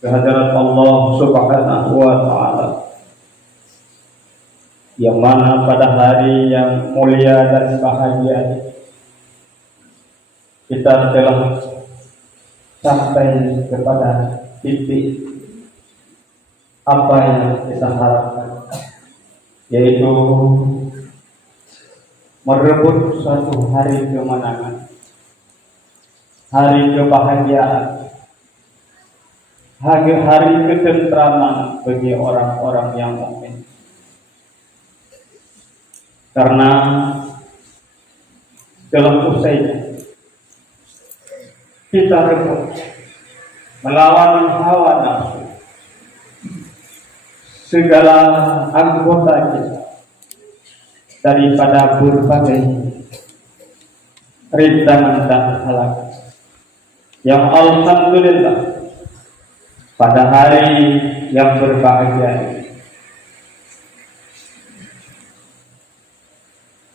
kehadirat Allah Subhanahu wa Ta'ala, yang mana pada hari yang mulia dan bahagia kita telah sampai kepada titik apa yang kita harapkan, yaitu merebut suatu hari kemenangan, hari kebahagiaan, hari ketentraman bagi orang-orang yang mukmin. Karena dalam usainya kita rebut melawan hawa nafsu segala anggota kita daripada berbagai rintangan dan halangan, yang alhamdulillah pada hari yang berbahagia ini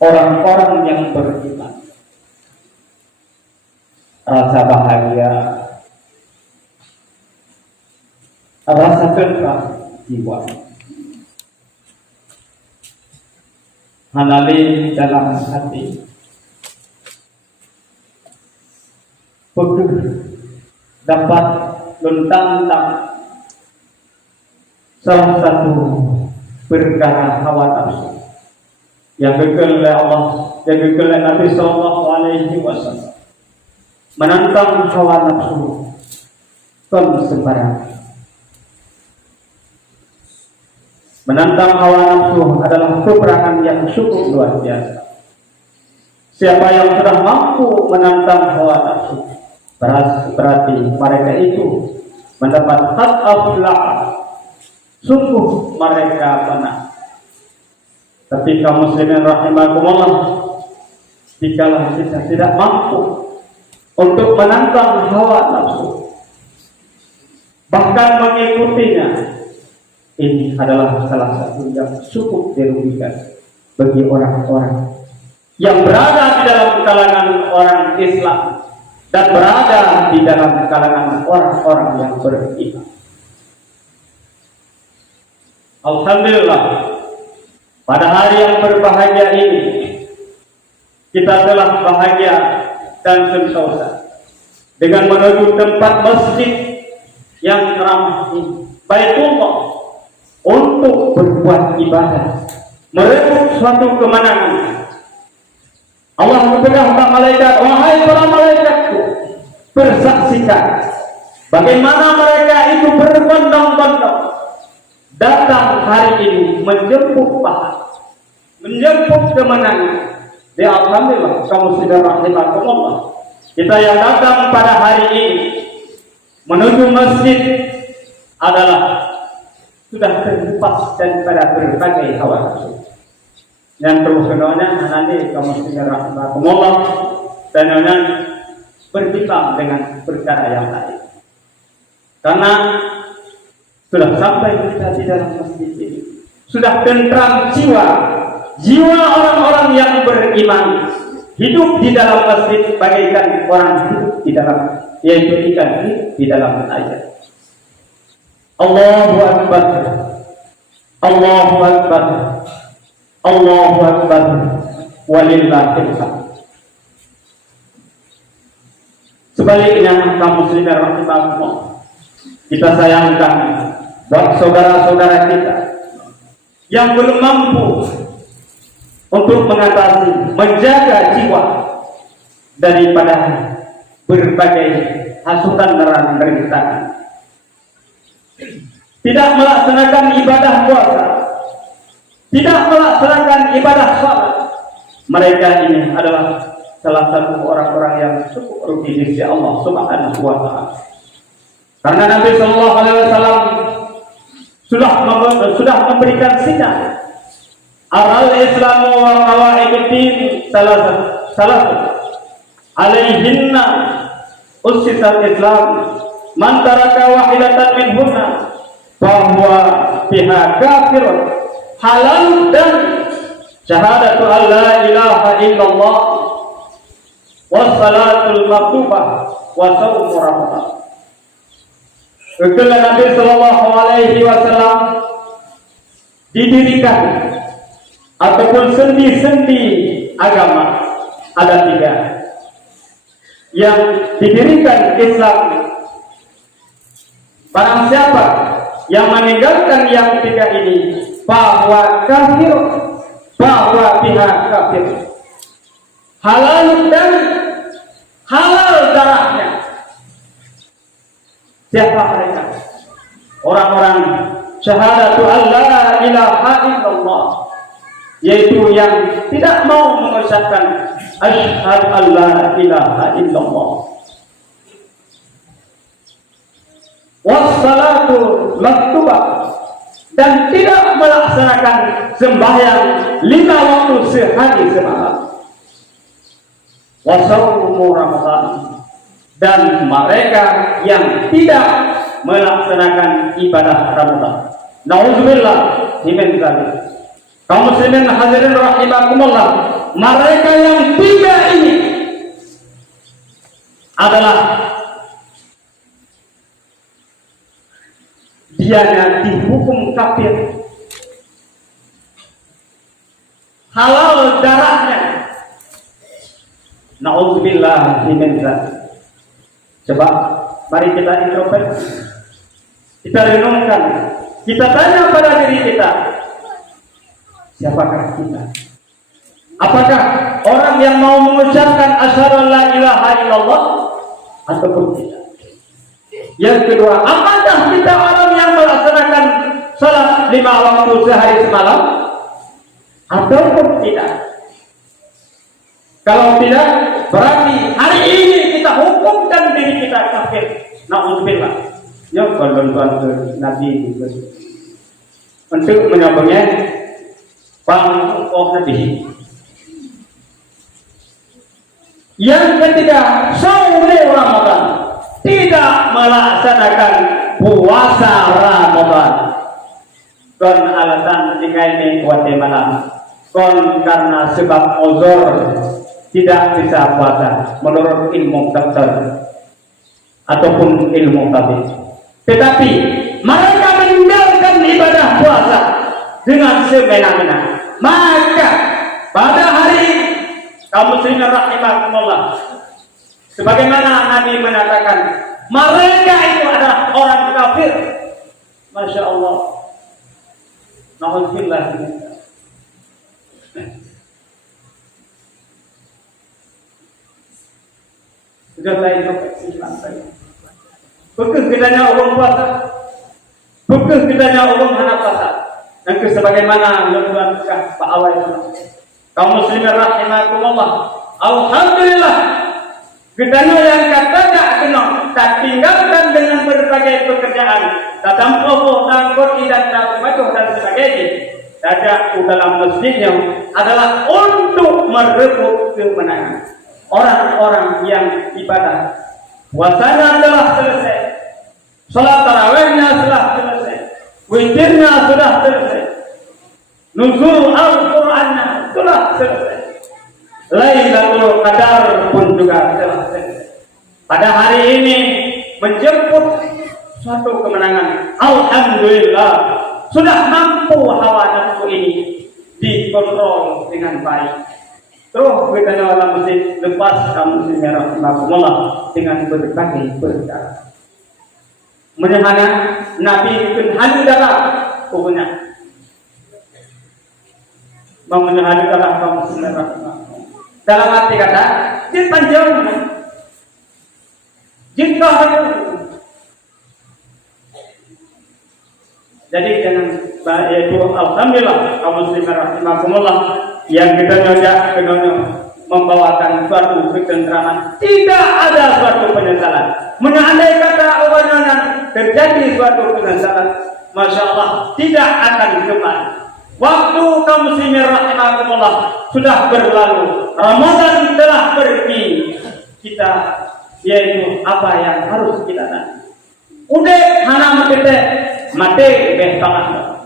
orang-orang yang beriman rasa bahagia, rasa tentram jiwa mengalir dalam hati, dapat mentantang salah satu perkara hawa nafsu yang dikenal oleh Allah, yang dikenal oleh Nabi Sallallahu Alaihi Wasallam, menantang hawa nafsu kon sembarang. Menantang hawa nafsu adalah peperangan yang cukup luar biasa. Siapa yang sudah mampu menantang hawa nafsu, berarti mereka itu mendapat qad aflaha, sungguh mereka menang. Tapi kaum muslimin rahimakumullah, jikalau kita tidak mampu untuk menantang hawa nafsu, bahkan mengikutinya, ini adalah salah satu yang cukup dirugikan bagi orang-orang yang berada di dalam kalangan orang Islam dan berada di dalam kalangan orang-orang yang beriman. Alhamdulillah, pada hari yang berbahagia ini kita telah bahagia dan sentosa dengan menuju tempat masjid yang ramah ini, Baitullah, untuk berbuat ibadah, merebut suatu kemenangan. Allah memperintahkan malaikat, wahai para malaikatku, bersaksikan bagaimana mereka itu berbondong-bondong datang hari ini menjemput pahala, menjemput kemenangan. Ya alhamdulillah, kaum muslimin rahimakumullah, kita yang datang pada hari ini menuju masjid adalah sudah terlepas daripada berbagai hawa nafsu. Yang terus keduanya nanti kaum muslimin rahimakumullah dan berbimbang dengan perkara yang lain. Karena sudah sampai kita di dalam masjid ini, sudah tentram jiwa orang-orang yang beriman hidup di dalam masjid bagaikan orang hidup di dalam, yaitu ikan hidup di dalam air. Allahu Akbar, Allahu Akbar, Allahu Akbar, walillahil hamd. Sebaliknya kaum muslimin rahimakumullah, kita sayangkan buat saudara-saudara kita yang belum mampu untuk mengatasi, menjaga jiwa daripada berbagai hasutan dan rintangan, tidak melaksanakan ibadah puasa, tidak melaksanakan ibadah salat. Mereka ini adalah salah satu orang-orang yang cukup rugi di sisi Allah Subhanahu wa Ta'ala. Karena Nabi Sallallahu Alaihi Wasallam sudah memberikan sinyal, al-Islamu wa qawaiduddin salah alaihinna ussisal Islam, man taraka wahidatan minhunna bahwa biha kafirun, halal dan syahadatu an la ilaha illallah wa salatul maktubah wa shaumu ramadan. Itulah Nabi Sallallahu Alaihi Wasallam didirikan ataupun sendi-sendi agama ada 3 yang didirikan Islam. Barang siapa yang meninggalkan yang 3 ini, bahwa kafir, bahwa pihak kafir, halal dan halal darahnya. Siapa mereka? Orang-orang syahadatu alla ilaha illallah, yaitu yang tidak mau mengucapkan asyhadu alla ilaha illallah, wassalatu maktubah, dan tidak melaksanakan sembahyang 5 waktu sehari semalam, wasaumu Ramadan, dan mereka yang tidak melaksanakan ibadah Ramadan. Nauzubillah min dzalik. Kaum muslimin hadirin rahimakumullah, mereka yang 3 ini adalah dianya dihukum kafir, halal darahnya. Nauzubillah min dzalik. Coba mari kita introspeksi, kita renungkan, kita tanya pada diri kita, siapakah kita? Apakah orang yang mau mengucapkan asyhadu alla ilaha illallah ataupun tidak? Yang kedua, apakah kita orang yang melaksanakan salat 5 waktu sehari semalam ataupun tidak? Kalau tidak, berarti hari ini kita hukumkan diri kita kafir. Nauzubillah. Ya, bantuan ke Nabi itu untuk menyambungnya pangkoh Nabi. Yang ketiga, saum Ramadan, tidak melaksanakan puasa Ramadan. Kon alasan tinggal di Guatemala, kon karena sebab uzur tidak bisa puasa menurut ilmu dokter ataupun ilmu tabib. Tetapi mereka meninggalkan ibadah puasa dengan semena-mena. Maka pada hari kaum muslimin rahimakumullah, sebagaimana Nabi mengatakan, mereka itu adalah orang kafir. Masya Allah. Nauzubillah. Sudah lain introspeksi lantai. Bukan kitanya orang puasa, bukan kitanya orang anak puasa. Dan sebagaimana leluhur Pak awal kaum muslimin rahimakumullah, alhamdulillah kitanya yang katanya kena tak tinggalkan dengan berbagai pekerjaan, tak tampuk, tak kodi dan tak maju dan sebagainya. Ada dalam masjidnya adalah untuk merebut kemenangan. Orang-orang yang ibadah puasanya telah selesai, salat tarawihnya telah selesai, witirnya sudah selesai, nuzul Al-Qur'annya telah selesai, Lailatul Qadar pun juga telah selesai. Pada hari ini menjemput suatu kemenangan. Alhamdulillah, sudah mampu hawa nafsu ini dikontrol dengan baik. Terus kita dalam masjid lepas kamu semerah makumullah dengan berbagai perkara. Menyemana Nabi pun halu darah punya. Mengenali darah kamu semerah makumullah. Dalam arti kata, jin panjang, jin kahar. Jadi jangan yaitu alhamdulillah kaum muslimin rahimakumullah yang kita ngajak membawakan suatu ketentraman, tidak ada suatu penyesalan. Menandai kata orang terjadi suatu penyesalan, masya Allah tidak akan kembali. Waktu kaum muslimin rahimakumullah sudah berlalu, Ramadan telah pergi, kita yaitu apa yang harus kita nanti. Udah hana kita mati behtang.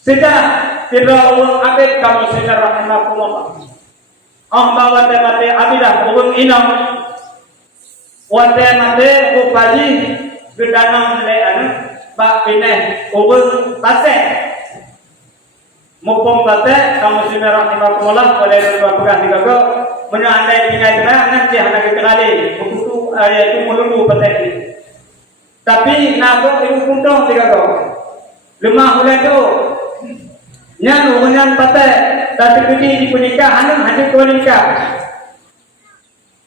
Sejak tidak ulung abid kaum muslimin rahimakumullah. Bawa temate abidah ulung inam Wate mate upaji gedanam le anu bak pineh ubun pase. Mupung pate kamu simerah imakumullah oleh dua pegang tiga go menyandai tinggal kita nanti anak kita kali buku itu melulu pate ini. Tapi nabok ibu puntong tiga go lemah ulai tu nyan ugunyan pate tapi kini di punika anu hadir punika.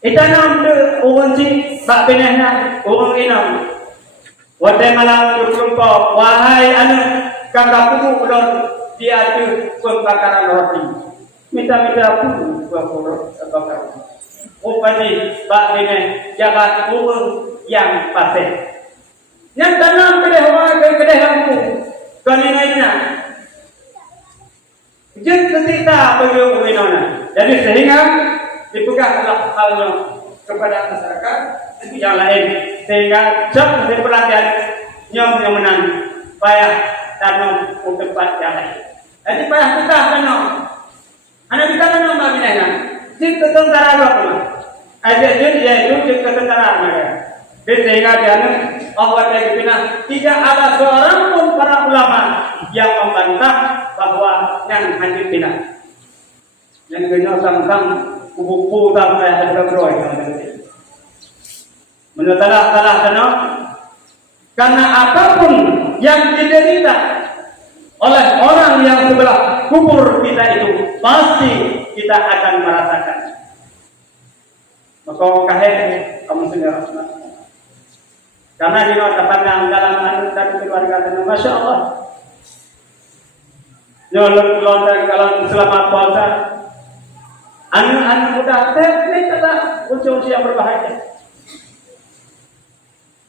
Itanam tu ugun si bak pinehna ugun inam. Wate malam berkelompok wahai anu kakak pugu ulun dia tu pembakaran roti. Minta-minta pun bakar. Upaji bak pineh jaga ugun yang pate. Yang tanam kedai lampu kalinainya. Jut ketika beliau winona. Jadi sehingga dipegang halnya kepada masyarakat yang lain sehingga jauh dari pelatihan yang menang payah tanam untuk tempat yang lain. Jadi payah kita tanam. Anak kita tanam babinanya. Jut ketentara apa? Ada jut yaitu jut ketentara mereka. Sehingga dia Allah Ta'ala tidak ada seorang pun para ulama yang membantah bahwa yang hadir pindah. Yang kena sang-sang kubu-kubu tak ada beroi. Menurut salah tenang, karena apapun yang diderita oleh orang yang sebelah kubur kita itu pasti kita akan merasakan. Maka kahir kamu sendiri. Karena di luar pandang dalam anu dan keluarga dan masya Allah. Nyolong lontar kalau selama puasa, anu muda teknik kata unsur yang berbahaya.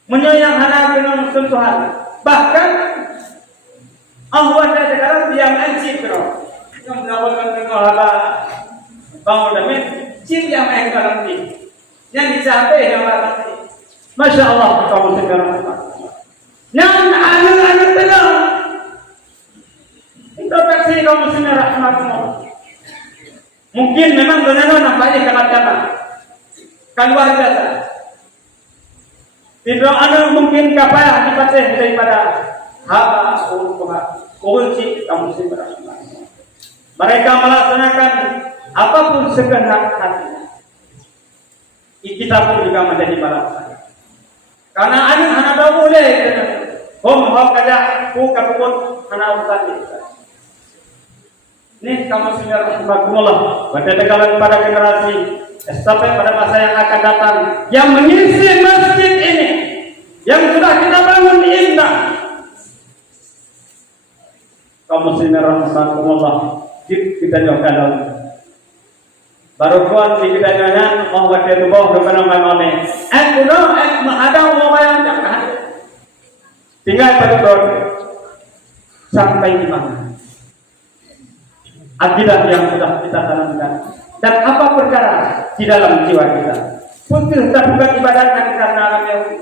Menyayang anak dengan sentuhan. Bahkan Allah Ta'ala sekarang diam ancip bro. Yang melakukan pengolah bangun demi cip yang dalam ini. Yang dicapai yang mati. Masya Allah kamu sekarang. Yang anu tenang. Introspeksi kamu sendiri rahmatullah. Mungkin memang benar nampaknya kata-kata kan luar biasa. Tidak ada mungkin kapal dipateh daripada haba kunci kamu sendiri rahmatullah. Mereka melaksanakan apapun segenap hatinya. Kita pun juga menjadi balasan. Karena anu hana tahu boleh. Hok kaja ku kapukut hana urusan kita. Ini kamu sendiri rahmatullah. Pada tegalan pada generasi sampai pada masa yang akan datang yang mengisi masjid ini yang sudah kita bangun di indah. Kamu sendiri rahmatullah. Kita jauhkan baru kuat di kita jangan mau buat dia tubuh dengan mana aku ada orang yang jangan tinggal pada sampai di mana akidah yang sudah kita tanamkan dan apa perkara di dalam jiwa kita putih dan bukan ibadat karena kami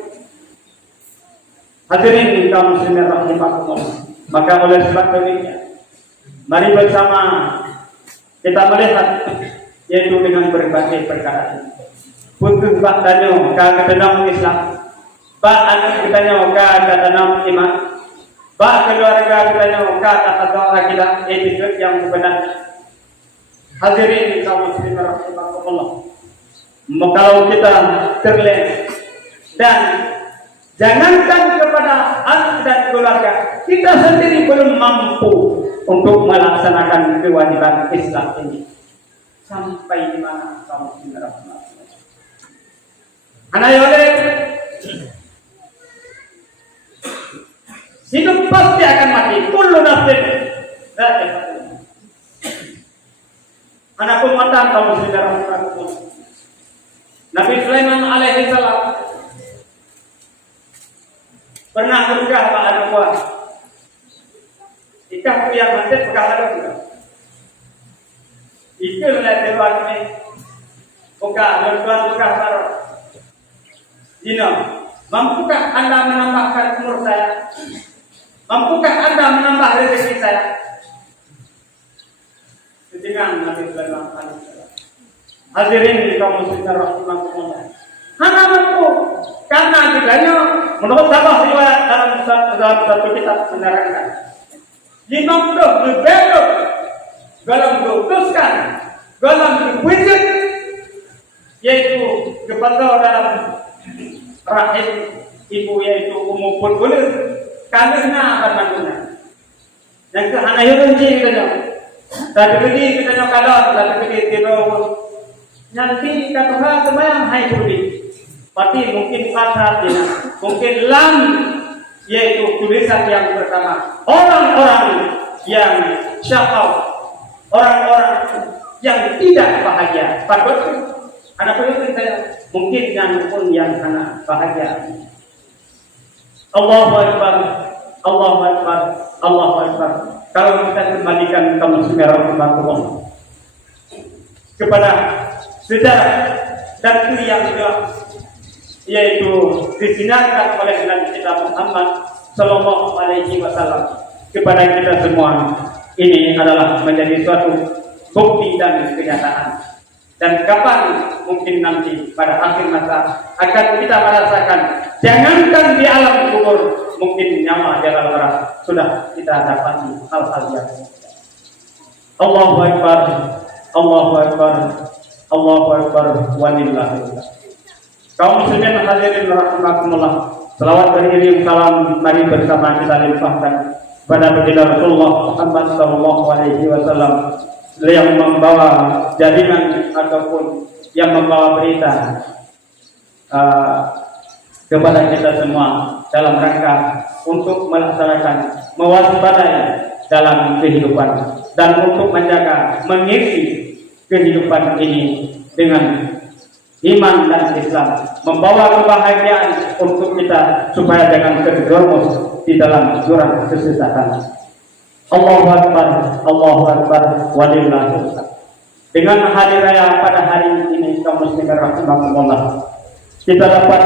hadirin kaum muslimin rahimakumullah. Maka oleh sebab demikian mari bersama kita melihat yaitu dengan berbagai perkara. Putus bak danyo ka ketenang Islam. Bak anak kita ka ketenang iman. Bak keluarga kita ka takadwa akidah etika yang benar. Hadirin kaum muslimin rahimakumullah. Kalau kita terlena dan jangankan kepada anak dan keluarga, kita sendiri belum mampu untuk melaksanakan kewajiban Islam ini. Sampai di mana kamu sendiri rahmatullah. Anak yole hidup pasti akan mati. Kullu nafsin dha'iqatul maut. Anak ummatan kamu sendiri rahmatullah. Nabi Sulaiman alaihi salam pernah berkah pak anak buah. Ikah yang mati pegah ada juga. Itu adalah teruan ini. Buka, tuan baru. Dino, mampukah Anda menambahkan umur saya? Mampukah Anda menambah rezeki saya? Dengan Nabi Sulaiman alaihi salam. Hadirin kaum muslimin rahimakumullah. Hana mampu karena kitanya menurut sabah riwayat dalam satu kitab menerangkan 50 lebih dalam diutuskan dalam diwujud yaitu kepada dalam rahim ibu yaitu umum bulir karena apa yang ke hana yunji kita tapi kita kalau tapi kita nanti kata sembahyang hai budi tapi mungkin kata mungkin lam yaitu tulisan yang pertama orang-orang yang syakau orang-orang yang tidak bahagia pada anak itu saya mungkin yang pun yang sana bahagia Allahu Akbar Allahu Akbar Allahu Akbar. Kalau kita kembalikan kaum muslimin rahimahullah kepada sejarah dan itu yang juga yaitu disinarkan oleh Nabi kita Muhammad Sallallahu Alaihi Wasallam kepada kita semua, ini adalah menjadi suatu bukti dan kenyataan. Dan kapan mungkin nanti pada akhir masa akan kita merasakan, jangankan di alam kubur, mungkin nyawa di alam neraka sudah kita dapati hal-hal yang Allahu Akbar, Allahu Akbar, Allahu Akbar, walillahil hamd. Kaum muslimin hadirin rahimakumullah, selawat beriring salam mari bersama kita limpahkan pada baginda Rasulullah Muhammad sallallahu alaihi wasallam yang membawa jadikan ataupun yang membawa berita kepada kita semua dalam rangka untuk melaksanakan mewaspadai dalam kehidupan dan untuk menjaga mengisi kehidupan ini dengan iman dan Islam, membawa kebahagiaan untuk kita supaya jangan terjerumus di dalam jurang kesesatan. Allahu Akbar, Allahu Akbar, walillahil hamd. Dengan hari raya pada hari ini kaum muslimin rahimakumullah, kita dapat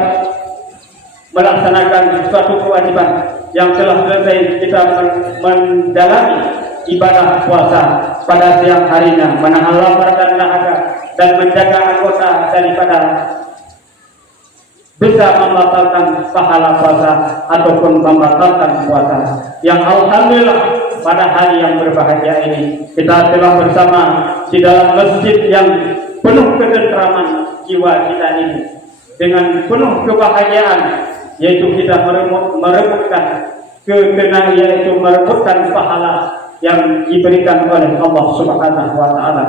melaksanakan suatu kewajiban yang telah selesai kita menjalani ibadah puasa pada siang harinya, menahan lapar dan dahaga dan menjaga anggota daripada bisa membatalkan pahala puasa ataupun membatalkan puasa. Yang alhamdulillah pada hari yang berbahagia ini kita telah bersama di dalam masjid yang penuh ketentraman jiwa kita ini dengan penuh kebahagiaan, yaitu kita merebutkan kekenangan, yaitu merebutkan pahala yang diberikan oleh Allah Subhanahu wa taala.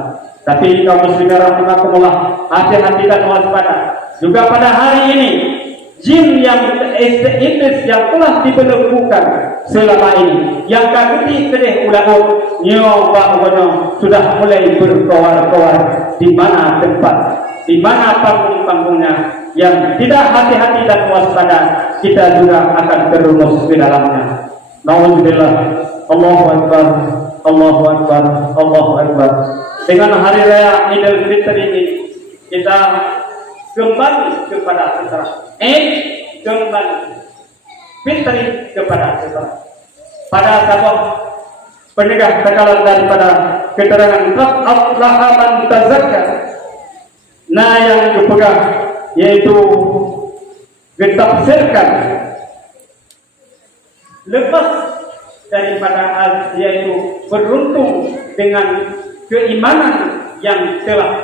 Tapi kaum muslimin rahimakumullah, hati-hati dan waspada. Juga pada hari ini jin yang iblis yang telah dibelenggukan selama ini, yang kaki kedih ulang nyoba sudah mulai berkowar-kowar di mana tempat, di mana panggung-panggungnya yang tidak hati-hati dan waspada, kita juga akan terjerumus di dalamnya. Nauzubillah. Allahu Akbar, Allahu Akbar, Allahu Akbar. Dengan hari raya Idul Fitri ini kita kembali kepada fitrah. Kembali fitri kepada fitrah. Pada sabab penegak tekalan daripada keterangan qad aflaha man tazakka. Nah yang dipegang yaitu ditafsirkan lepas daripada yaitu beruntung dengan keimanan yang telah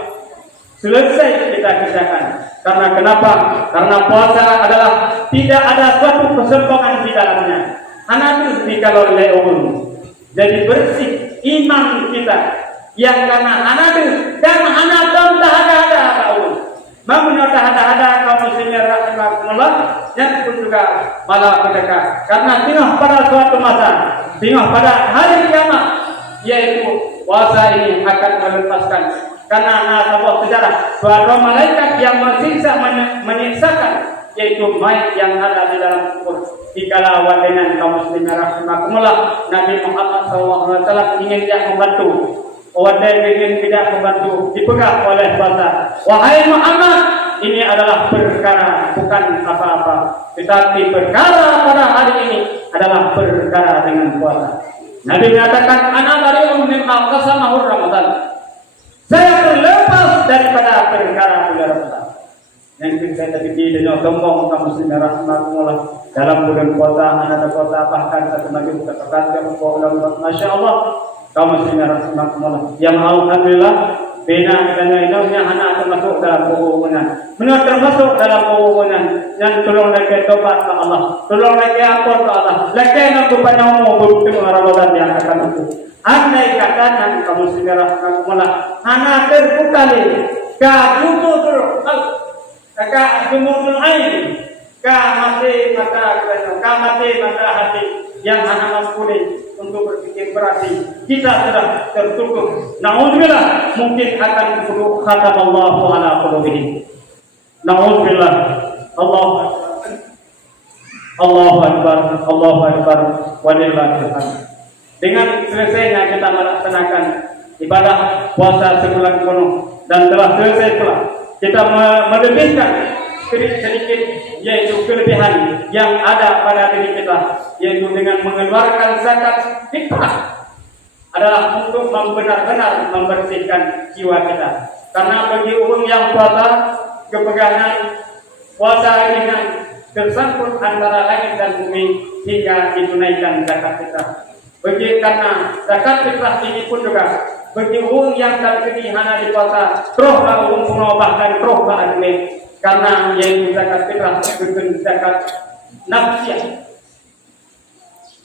selesai kita kerjakan. Karena kenapa? Karena puasa adalah tidak ada suatu kesombongan di dalamnya. Hanya kalau leun. Jadi bersih iman kita yang karena anadu dan anadam tahada tahu. Mamunyo tahada kaum muslimin rahimakumullah yang pun juga malah mereka karena tinggal pada suatu masa, tinggal pada hari kiamat, yaitu puasa ini akan melepaskan. Karena sebuah sejarah bahwa malaikat yang mensiksa menyiksakan yaitu mayat yang ada di dalam kubur. Dikala dengan kaum muslimin rahimakumullah, Nabi Muhammad SAW ingin dia membantu. Wadai ingin tidak membantu, dipegang oleh puasa. Wahai Muhammad, ini adalah perkara bukan apa-apa, tetapi perkara pada hari ini adalah perkara dengan puasa. Nabi mengatakan, "Ana bari'un mimma qasamahu Ramadan." Saya terlepas daripada perkara bulan Ramadan. Yang kita tadi di dunia tombong kamu sendiri rahmatullah dalam bulan kota, anak kota bahkan satu lagi bukan terkait yang masya Allah kamu sendiri rahmatullah. Yang alhamdulillah bina kita ini anak termasuk dalam hubungan, menurut termasuk dalam hubungan yang tolong lagi tobat ke Allah, tolong lagi ampun ke Allah, lagi nak kepada mu berhubung Ramadan yang akan itu. Andai kata yang kamu sendiri rahmatullah, anak terbuka Kak jumul ain, mati mata hati yang anak mampu untuk berpikir berarti kita sudah tertutup. Naudzubillah mungkin akan perlu khatam Allah ala qulubihim. Naudzubillah. Allahu akbar walillahi alhamd. Dengan selesainya kita melaksanakan ibadah puasa sebulan penuh dan telah selesai pula kita melebihkan sedikit yaitu kelebihan yang ada pada diri kita, yaitu dengan mengeluarkan zakat fitrah adalah untuk benar-benar membersihkan jiwa kita. Karena bagi orang yang puasa, kepegangan puasa dengan tersangkut antara langit dan bumi hingga ditunaikan zakat fitrah. Karena zakat fitrah ini pun juga bagi orang yang terkini hanya di puasa, terus orang puno bahkan terus bahagia karena yaitu zakat fitrah bukan zakat nafsiyah,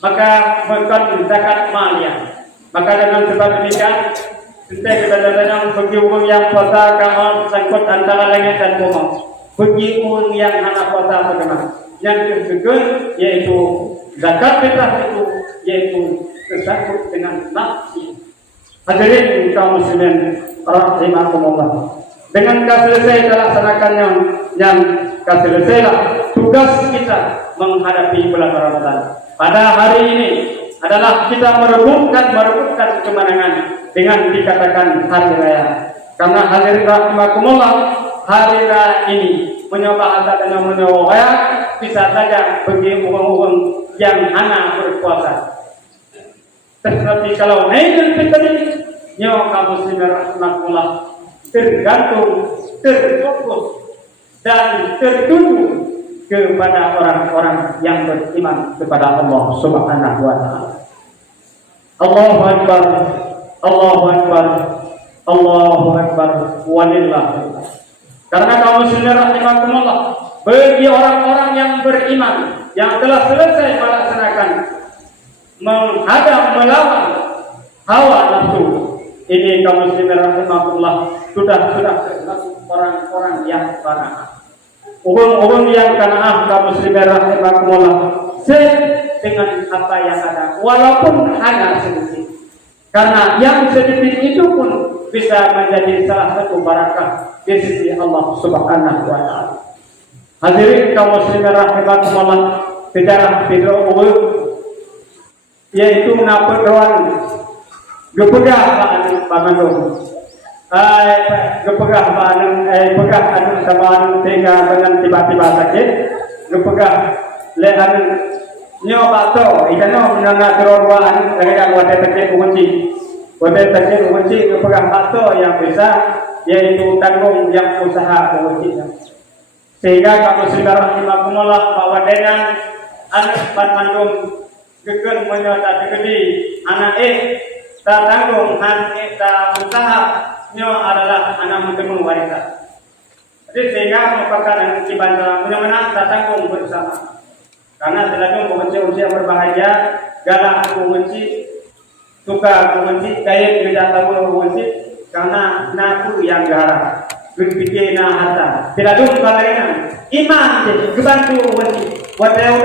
maka bukan zakat maliyah. Maka dengan sebab demikian kita kadang-kadang bagi orang yang puasa kamu sangkut antara langit dan bumi, bagi orang yang hanya puasa bagaimana yang tersebut yaitu zakat fitrah itu yaitu tersangkut dengan nafsiyah. Hadirin kaum muslimin rahimakumullah. Dengan selesai dilaksanakannya yang selesailah tugas kita menghadapi bulan Ramadan. Pada hari ini adalah kita merebutkan kemenangan dengan dikatakan hari raya. Karena hadirin rahimakumullah, hari raya ini menyoba dan menyoba bisa saja bagi orang-orang yang hanya berpuasa. Tetapi kalau Idul Fitri nyawa kaum muslimin rahmatullah tergantung, terfokus dan tertuju kepada orang-orang yang beriman kepada Allah Subhanahu wa taala. Allahu akbar, Allahu akbar, Allahu akbar walillah. Karena kaum muslimin rahmatullah bagi orang-orang yang beriman yang telah selesai melaksanakan menghadap melawan hawa nafsu ini kaum muslimin rahimahullah sudah termasuk orang-orang yang qanaah. Orang-orang yang qanaah kaum muslimin rahimahullah dengan apa yang ada walaupun hanya sedikit. Karena yang sedikit itu pun bisa menjadi salah satu barakah di sisi Allah Subhanahu wa taala. Hadirin kaum muslimin rahimahullah, sejarah bid'ah yaitu napedoan gepegah pamandung gepegah pegah anu sama anu tega dengan tiba-tiba sakit gepegah le anu nyoba to idano menanga terorwa anu agak wate kunci gepegah bato yang bisa yaitu tanggung yang usaha kunci sehingga kamu sudah rahimakumullah bahwa dengan anu pamandung geger menyota gede anak tak tanggung tak usaha nyo adalah anak mentemu wanita. Jadi sehingga merupakan ibadah benar-benar tak tanggung bersama. Karena selalu membenci yang berbahaya, galak membenci, suka membenci, kaya tidak tahu membenci, karena naku yang garang, berpikir harta. Selalu kalainan iman kebantu membenci. Wadah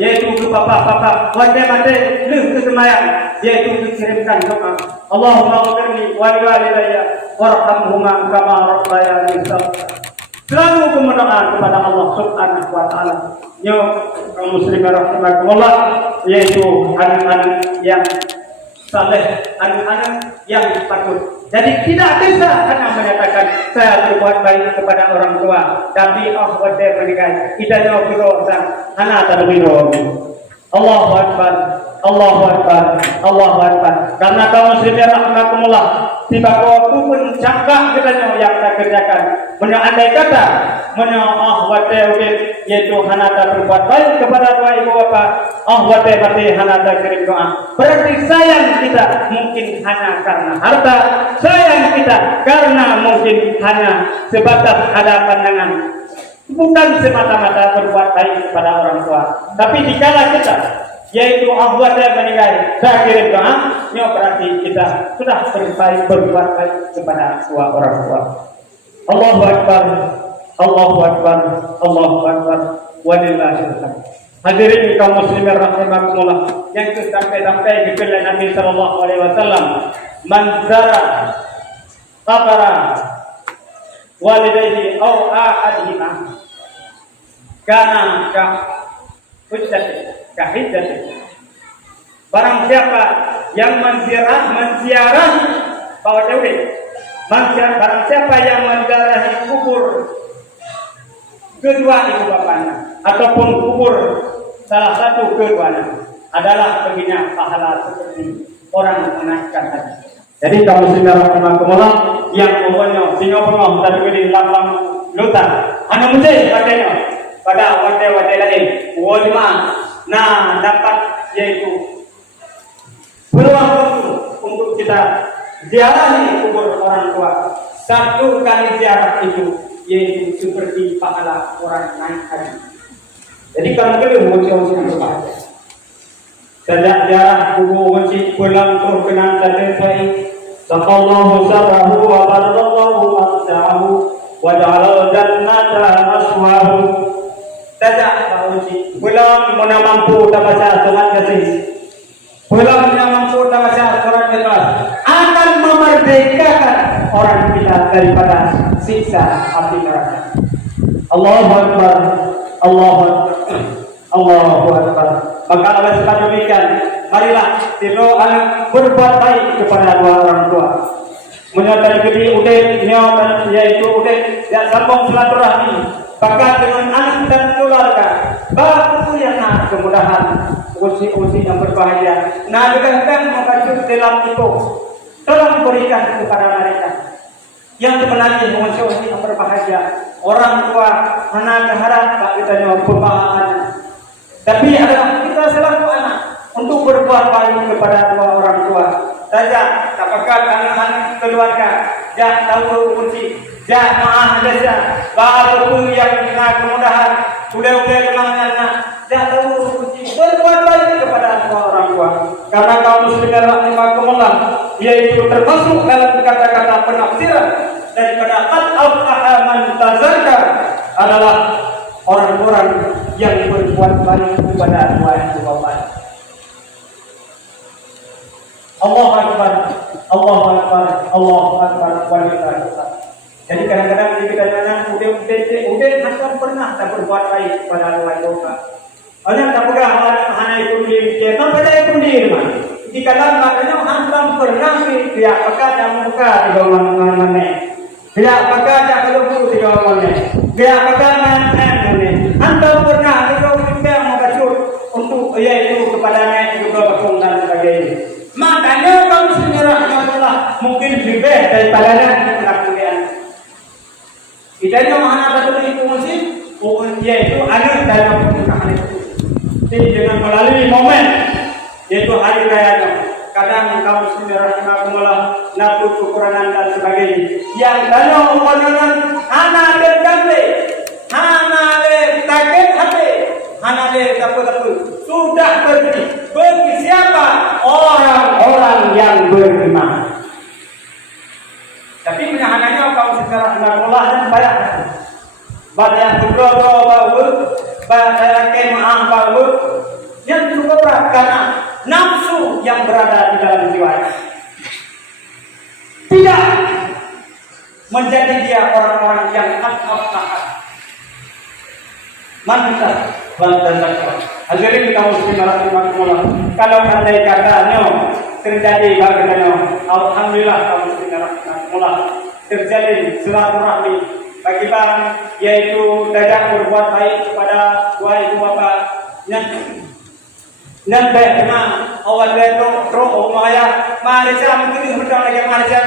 yaitu ke papa wadah mate lu kesemayang yaitu dikirimkan doa Allahumma ighfirli wa li walidayya warhamhuma kama rabbayani shaghira. Selalu berdoa kepada Allah Subhanahu wa taala. Yo kaum muslimin rahimakumullah, yaitu anak-anak yang saleh, anak-anak yang patut. Jadi tidak bisa hanya menyatakan saya berbuat baik kepada orang tua, tapi wadah menikah idanya berdoa anak terbiru. Allahu akbar Allahu Akbar, Allahu Akbar. Karena kaum muslimin rahimakumullah, tiba waktu pun cangkah katanya yang kita kerjakan. Andai kata wate yaitu hanata berbuat baik kepada dua ibu bapa, wate mati hanata kirim doa. Berarti sayang kita mungkin hanya karena harta, sayang kita karena mungkin hanya sebatas ada pandangan. Bukan semata-mata berbuat baik kepada orang tua, tapi dikala kita yaitu ahwatnya meninggal, saya kirim doa, ini berarti kita sudah berbuat baik kepada dua orang tua. Allahu Akbar, Allahu Akbar, Allahu Akbar, walillahil hamd. Hadirin kaum muslimin rahimakumullah, yang sampai-sampai dikatakan Nabi sallallahu alaihi wasallam, man zara qabara walidayhi aw ahadihima kana ka hujjati. Barang siapa yang menziarahi bahwa dewi, barang siapa yang menziarahi kubur kedua ibu bapanya ataupun kubur salah satu keduanya adalah baginya pahala seperti orang menaikkan haji. Jadi kaum muslimin rahimakumullah, yang pokoknya sinopong tadi di lapang lutan ana mesti padanya pada wate-wate lain walima dapat yaitu peluang waktu untuk kita ziarahi kubur orang tua. Satu kali ziarah itu yaitu seperti pahala orang naik haji. Jadi kalau kita mau berbahagia, sejak ziarah kubur masjid pulang terkenal terbaik. Sallallahu sabahu wa barakallahu mas'ahu wa ja'alal jannata maswahu. Sejak bauji pulang mana mampu tak baca surat Yasin, pulang mana mampu tak baca surat Ikhlas, akan memerdekakan orang kita daripada siksa api neraka. Allahu Akbar, Allahu Akbar, Allahu Akbar. Maka oleh sebab demikian, marilah kita berbuat baik kepada dua orang tua. Menyatakan gede udah nyawa yaitu udah ya sambung silaturahmi. Bahkan dengan anak dan keluarga, baru yang kemudahan usi-usi yang berbahagia. Nah, dengan mengajuk dalam itu, tolong berikan kepada mereka yang sebenarnya usi yang berbahagia. Orang tua anak harap tak kita nyawa pembahasan. Tapi adalah kita selaku anak untuk berbuat baik kepada dua orang tua. Saja, apakah anak keluarga, jangan tahu kunci, jangan maaf saja. Walaupun yang kita kemudahan, udah kemangannya, jangan tahu kunci. Berbuat baik kepada dua orang tua. Karena kaum muslimin rahimakumullah, yaitu termasuk dalam kata-kata penafsiran daripada qad aflaha man tazakka adalah orang-orang yang berbuat baik kepada dua ibu bapa. Allahu Akbar, Allahu Akbar, Allahu Akbar, walillahil hamd. Jadi kadang-kadang kita nanya, udah macam pernah tak berbuat baik kepada dua ibu bapa. Orang tak pegang hanya itu di kita pada itu di rumah. Jika dalam makanya hantam pernah dia pegang dan muka di bawah mana. Dia pegang dan keluar di bawah mana. Dia pegang dan hantam pernah itu juga mengacut untuk yaitu kepadanya juga berkong dan sebagainya. Makanya kaum muslimin rahmatullah mungkin lebih daripada yang kemudian. Kita yang mana satu itu muslim, yaitu anak dalam pernikahan itu. Jadi dengan melalui momen yaitu hari raya, kadang kaum muslimin rahmatullah nakut kekurangan dan sebagainya. Yang dalam upanan anak berdamai, anak takut hati, anak takut sudah pergi. Bagi siapa? Orang-orang yang beriman. Tapi menahannya kalau secara Allah dan banyak. Banyak berdoa baul, banyak kemah baul. Yang cukup berat karena nafsu yang berada di dalam jiwanya. Tidak menjadi dia orang-orang yang taat. Mantap. Hadirin kaum muslimin rahimakumullah. Kalau andai katanya terjadi bagaimana, alhamdulillah kaum muslimin rahimakumullah terjadi silaturahmi bagi bang yaitu tidak berbuat baik kepada dua ibu bapa yang baik awal tro maya marica mungkin hutang lagi marica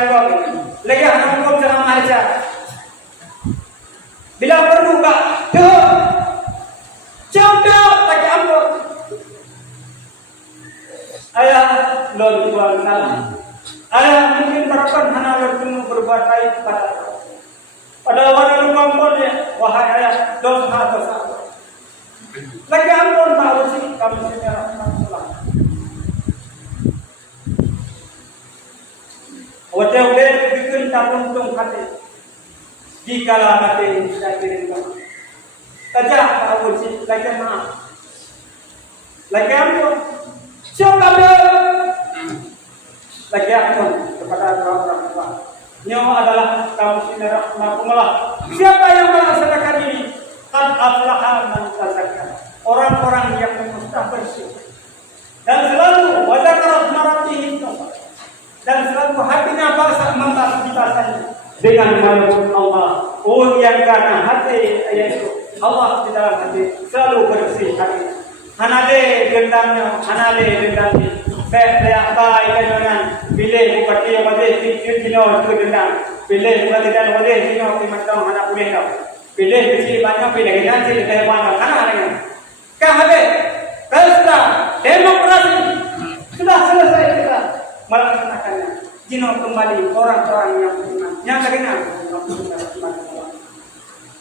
lagi anak hukum sama marica bila perlu Pak coba lagi ampun ayah lol tuan salah ayah mungkin berakan hana bertemu berbuat baik pada orang lupa ya wahai ayah dosa lagi ampun Pak Usi kami secara wajah udah bikin tung hati dikala hati saya kirim kamu saja Pak Usi lagi maaf lagi ampun siapa lagi ampun kepada orang tua nyawa adalah kamu sinara rahmatullah siapa yang melaksanakan ini qad aflaha man tazakka orang-orang yang bersih dan selalu wajah rahmatihi dan selalu hatinya basah membasahnya dengan menyebut Allah yang karena hati yaitu Allah di dalam hati selalu bersih hati hanade dendamnya saya baik dengan pilih bupati yang ada cino itu dendam pilih bupati dan ada cino di macam mana boleh dah pilih kecil banyak pilih nanti kita mana mana kahbe pesta demokrasi sudah selesai kita melaksanakannya cino kembali orang-orang yang beriman yang beriman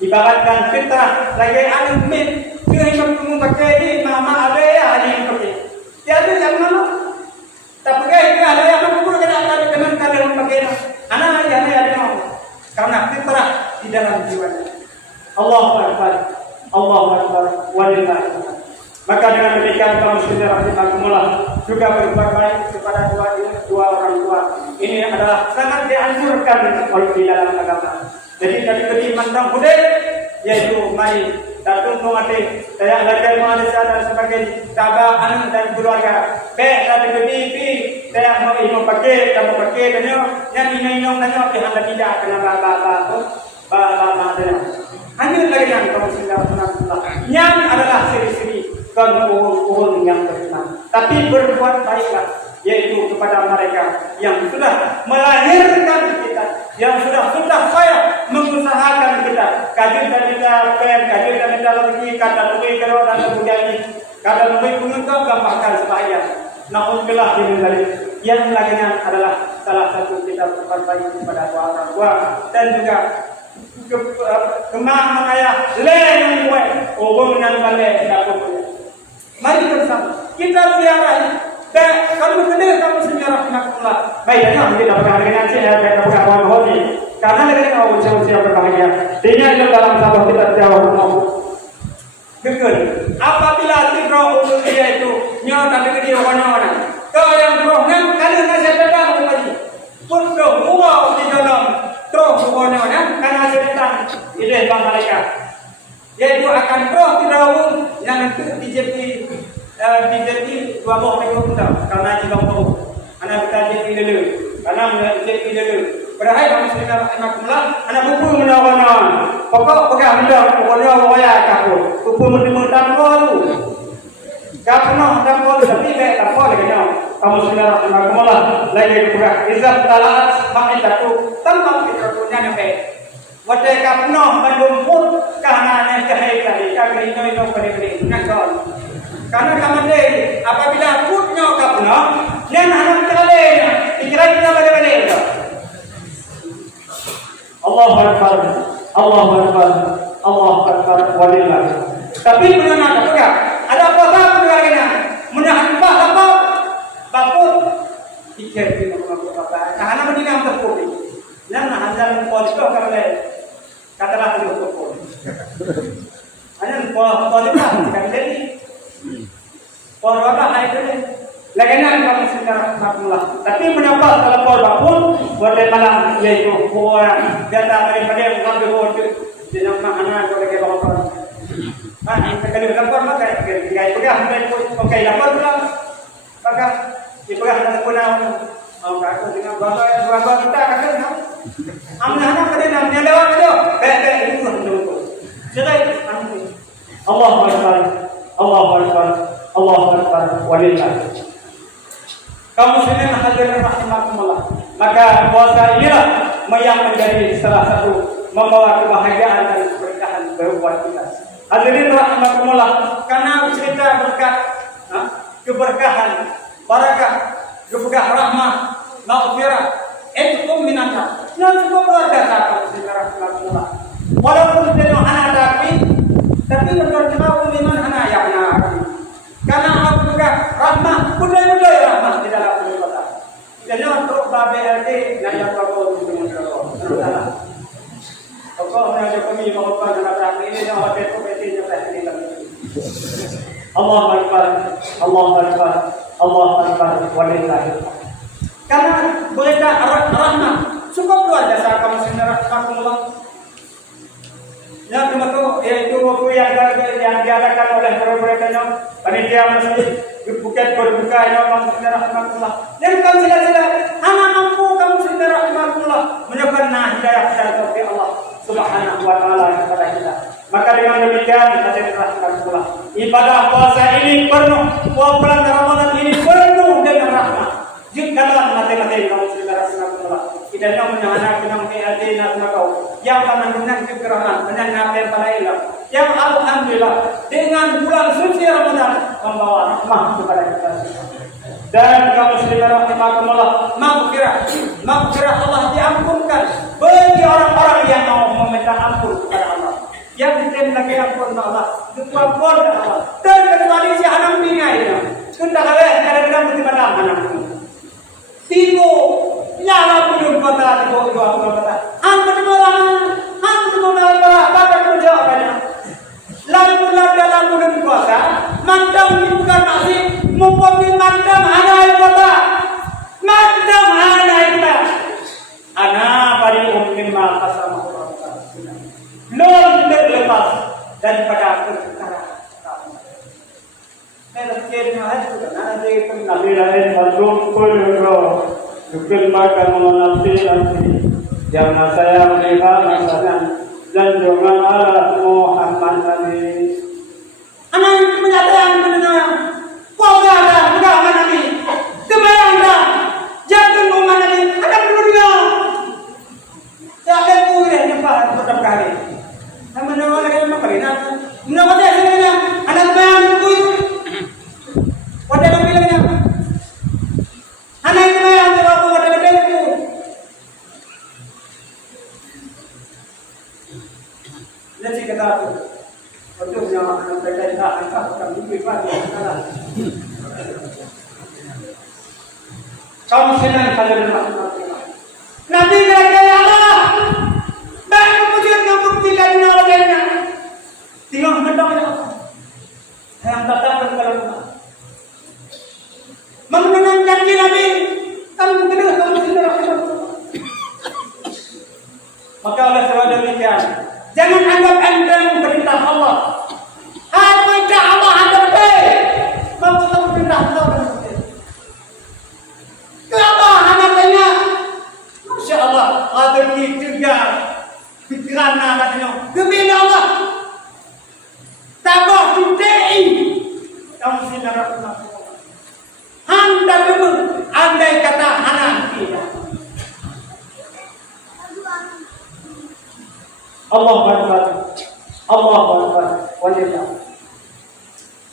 ibaratkan fitrah lagi anu min kehidupan kamu pakai ini mama ada ya ada yang pakai tiada yang mana tak pakai ada yang aku kena dengan kalian pakai anak yang ada mau karena fitrah di dalam jiwanya Allahu Akbar walillah maka dengan demikian kaum muslimin rahimakumullah juga berbuat baik kepada dua orang tua ini adalah sangat dianjurkan oleh di dalam agama jadi dari mandang budaya yaitu mari datang mati saya lagi manusia dan sebagai tabaan dan keluarga dari kebi saya mau ini pakai kamu pakai dan yang ini nanya pihak tidak kena bapa hanya lagi yang kamu sudah pernah yang adalah siri-siri dan uhul yang beriman tapi berbuat baiklah yaitu kepada mereka yang sudah melahirkan kita yang sudah payah mengusahakan kita kajian kita lagi kata lebih kalau dan kemudian kata lebih penguntung gampangkan sebahaya naudzubillah min dzalik yang lainnya adalah salah satu kita berbuat baik kepada orang tua dan juga kemah mengaya lain buat dengan balik dapur mari bersama kita pelihara kalau benar kamu sejarah rahmatullah baiknya mungkin dapat dengan saya dapat kawan hobi karena lagi kau usia berbahagia dengan itu dalam sabah kita jawab betul apabila tidro dia itu nyawa tapi dia warna-warna kalau yang rohnya kalian saya datang lagi pun doa di dalam terus warna-warna karena saya datang ide bang malaikat yaitu akan terus tidrawung yang itu dijadi dua buah minggu pun karena jika tahu anak kita jadi dulu karena menjadi dulu berhai kamu sedekah rahmatullah anak buku menawan pokok benda pokoknya waya kaku buku mendemukan kamu kapno dan kamu tapi baik apa lagi kamu sedekah rahmatullah lagi berah izat talat makitaku tanpa fitratunya sampai wadai kapno mendumput karena cahaya tadi kami itu beri nakal karena kamu deh apabila putnya kapno dan anak kalian dikira kita balik Allahu Akbar walillah tapi benar juga ada apa keluarganya menahan apa bakut pikir di apa karena mendingan terpulih dan handalan politik kami katalah terpulih hanya politik kan jadi Porwata naik ini, lagian kamu secara rahmatullah. Tapi mendapat kalau porwa pun boleh malam yaitu orang jatah daripada yang ngambil waktu di nama anak boleh ke bawah. Ini sekali lapor maka gaya pegang oke lapor pulang maka dipegang dan pulang. Aku dengan bangga kita akan anak pada namanya lewat itu, baik itu dulu. Jadi Allahu Akbar walillah. Kaum muslimin hadirin rahimakumullah. Maka puasa inilah yang menjadi salah satu membawa kebahagiaan dan keberkahan buat kita. Hadirin rahimakumullah, karena cerita berkat keberkahan, barakah, keberkah rahmah, maghfirah, itu minatnya. Yang cukup luar biasa kaum muslimin rahimakumullah. Walaupun tidak anak tapi menurut liman anak yang karena aku juga rahmah, budaya rahmah di dalam kota. Jadi untuk BLT nanya apa untuk menjawab. Pokok menjadi kami mau pada ini yang ada komisi yang saya ini. Allahu Akbar, Allahu Akbar, Allahu Akbar, walillahi. Karena berita rahmah cukup luar biasa kaum muslimin rahimakumullah. Yang kedua yaitu waktu yang diadakan oleh mereka panitia masjid di Bukit berbuka yang kaum muslimin rahimakumullah. Yang kaum sila-sila hanya mampu kaum muslimin rahimakumullah menyebutkan hidayah dan taufik Allah Subhanahu wa taala kepada kita. Maka dengan demikian hadirin rahimakumullah, ibadah puasa ini penuh, bulan Ramadan ini penuh dengan rahmat. Jika dalam mati-mati kaum muslimin rahimakumullah, kita yang menyahana kenang hati nak kau yang menang kekerahan, menang pada ilah. Yang alhamdulillah dengan bulan suci Ramadan membawa rahmat kepada kita. Dan kaum muslimin rahimakumullah, maghfirah Allah diampunkan bagi orang-orang yang mau meminta ampun kepada Allah. Yang kita lagi ampun Allah, dikumpul Allah. Terkecuali si anak bingai itu, kita kadang-kadang bagaimana anak itu. Tipu nyala pun kota tipu dua kota. Hampir orang pada kerja banyak. Lalu dalam bulan puasa, mandam bukan nasi, mumpuni mandam anak kota, mandam anak kita. Anak pada umumnya kasama orang non terlepas daripada perkara. Mereka hanya nanti nabi lain madrum puluh Dukul makan menafsir jangan saya melihat masalah dan jangan Allah Muhammad Nabi. Anak itu menyatakan benar. Kau ada Nabi. Kebayang dah. Jangan Muhammad Nabi. Akan dunia. Jangan kuih jumpa setiap kali. Nama nama lagi nama kerana. Nama dia sebenarnya anak bayang kuih. Wadah Nabi lagi. Anak itu bayang aku wadah Nabi itu. Jadi kata aku, untuk yang anak mereka tidak angkat kami beribadah kepada kaum muslimin hadirin rahimakumullah. Nabi kata ya Allah, baik kemudian kamu buktikan olehnya. Tinggal mendak ya Allah. Yang datang ke dalam rumah. Mengenang janji Nabi, kamu kedua kaum muslimin rahimakumullah. Maka oleh sebab demikian, jangan anggap anda perintah Allah. Perintah Allah anda baik. Maksudnya perintah Allah. Kenapa anda tanya? Masya Allah, ada juga pikiran katanya. Demi Allah, tabah tudai. Kamu sinar anda dulu, andai kata anak tidak. Allah Akbar, Allah Akbar, wajiblah.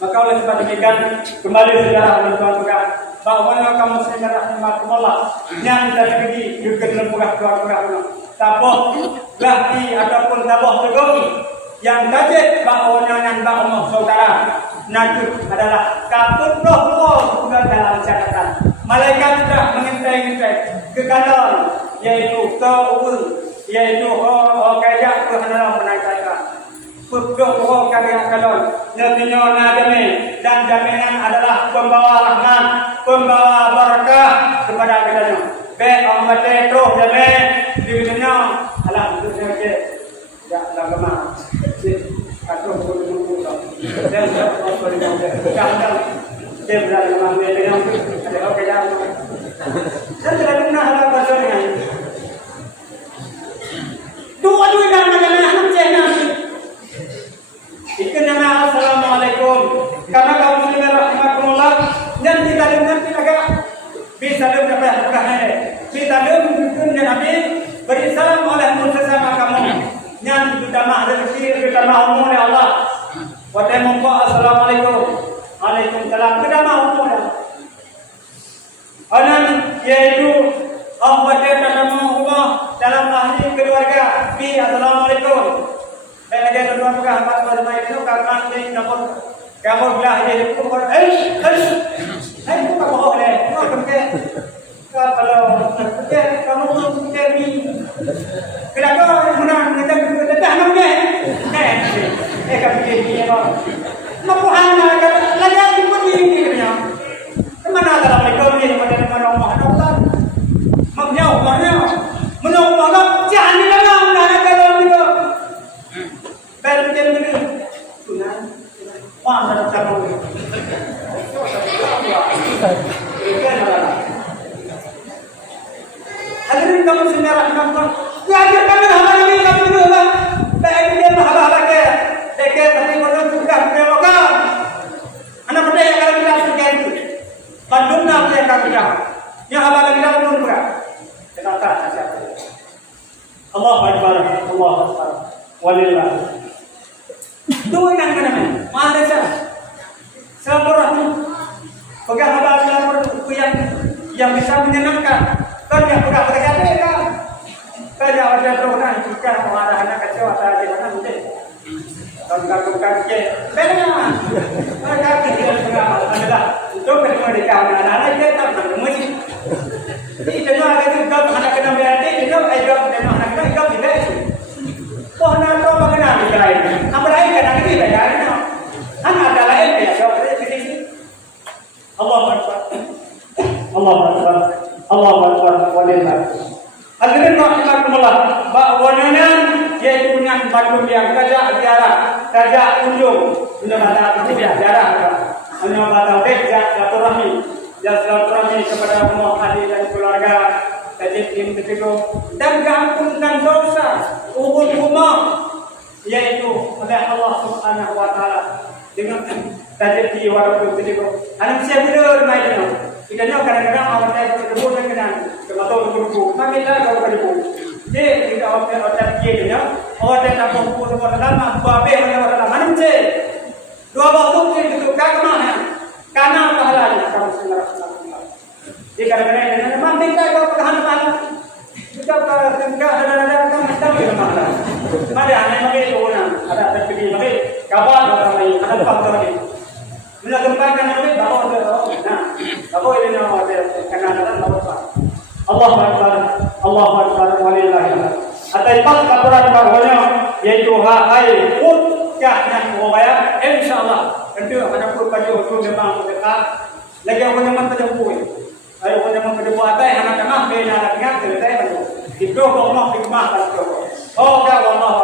Maka oleh sebab demikian kembali sejarah menunjukkan bahwa kaum muslimin rahimakumullah yang dari segi juga lembuah keluarga taboh laki ataupun taboh tegoki yang kajet bahwa yang bahwa saudara najib adalah kaput roh sudah dalam catatan. Malaikat sudah mengintai-intai kekadar yaitu ta'ul yaitu kayak kehendak menaikan pukul kayak kalon nyatanya nadame dan jaminan adalah pembawa rahmat pembawa barakah kepada kita be amate to jame di dunia alhamdulillah ke ya agama atau pun dan kadang dia berada dalam media ada oke ya dan tidak pernah ada pasarnya. Dua nama channel. Ikan nama assalamualaikum. Karena kaum muslimin rahimakumullah dan kita dengar tidak kedama umum dah. Anan yaitu anggota dalam rumah dalam ahli keluarga. Assalamualaikum. Saya ada dua juga hamba pada itu kakak ni dapat kamu belah jadi pukul saya bukan bohong deh. Kalau kamu belum jadi kenapa menang kita dah namanya kami jadi apa mapuhan lagi pun ini kerja kemana dalam ekor ni mana rumah Allah maknya menang Allah jangan dilarang nak kalau itu bel jadi begini sunan wah ada tamu hadirin kamu senyara kamu belajar kami hamba ini kami dulu lah baik dia hamba ke dekat tapi orang suka belokan anak muda yang kalau kita suka itu Bandung nak yang kami dah yang hamba kita belum juga kita tak saja Allahu Akbar walillah dua yang mana mana saja Assalamualaikum pegang hamba yang bisa menyenangkan kerja pegang kerja ada program jika ada anak kecil ada di mana mungkin bukan ke benar mereka tidak pengalaman adalah untuk ketemu di kawan anak kita tak mesti jadi jangan ada juga anak kena berarti itu ayo dengan anak kita itu tidak oh nak tahu bagaimana kita lain apa lain kan kita ya anak ada lain ya so ini Allahu Akbar Allahu Akbar Allahu Akbar walillah. Hadirin rahimakumullah, bahwanya yaitu dengan Bandung yang kerja ziarah, kerja kunjung, benar-benar itu ziarah. Hanya pada silaturahmi kepada semua ahli dan keluarga, tajim ketiga dan mengampunkan dosa, ubun rumah, yaitu oleh Allah Subhanahu Wa Taala dengan tajim waratul ketiga. Anak siapa benar main Kita kadang-kadang awak saya berkebun dengan kematau berkumpul. Kami tak kau berkumpul. Jadi kita awak dia awak tak berkumpul dengan orang babe orang mana macam dua waktu itu kan mana? Karena pahala kamu sendiri. Jadi kadang-kadang ini memang kita kau pertahankan. Kita tinggal ada macam mana? Ada yang mungkin orang ada terpilih mungkin kawan orang lain ada faktor lain. Menagempkan nabi bawa bawa ini nama kanan bawa Allahu Akbar walillah. Atai pas aturan bahwanya yaitu hai utkahnya wabaya insyaallah tentu ada baju itu memang dekat lagi aku memang terjumpa ayo aku memang terjumpa atai anak anak beda anak selesai baru itu Allah hikmah oh ya Allahu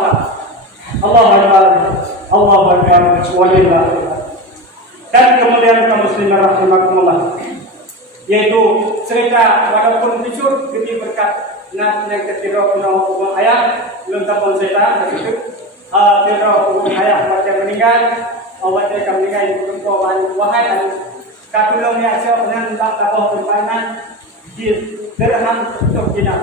Akbar walillah. Dan kemudian kaum muslimin rahimakumullah, yaitu cerita walaupun jujur demi berkat yang ketiga punya ayat belum tahu cerita itu ketiga punya ayat macam meninggal awak mereka meninggal itu kawan wahai dan katulung yang saya pernah tak tahu permainan di dirham untuk dinar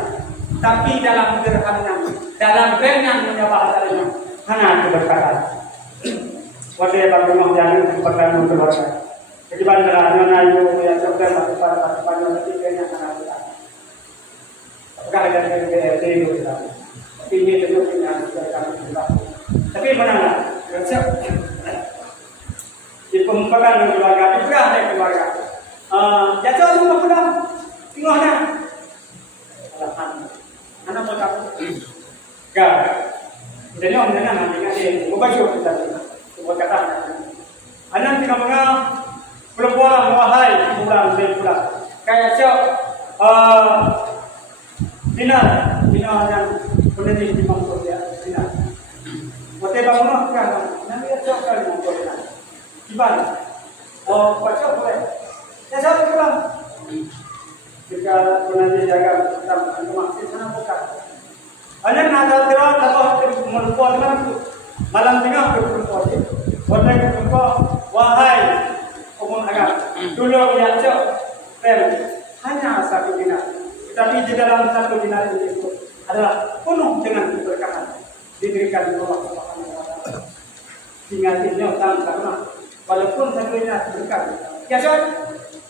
tapi dalam dirhamnya dalam bank punya bahasanya hanya keberkatan. Waktu yang berumah jangan bertemu keluarga. Kejiban dalam ayu yang terkenal para panjang ketiganya anak kita. Apakah ada yang itu? Tapi ini tentu tidak kami juga. Tapi mana? Di pemukaan keluarga juga ada keluarga. Jatuh semua pulang. Tengok mana? Anak berkata, gak. Jadi orang mana nanti kan dia baju kita. Berkata, anak tidak mengal perempuan wahai pulang saya pulang. Kayak cok bina yang penerima di mangkuk ya bina. Waktu bangun kan, nanti cok kali mangkuk bina. Gimana? Oh, cok boleh. Ya saya pulang. Jika nanti jaga rumah di sana buka. Anak nak terus atau meluput malam tengah berkumpul. Orang berkumpul, wahai umum agak. Dulu yang cok, hanya satu dinar. Tetapi di dalam satu dinar itu adalah penuh dengan keberkahan diberikan Allah Subhanahu Wa Taala. Tinggal tinjau karena walaupun satu dinar berkat biasa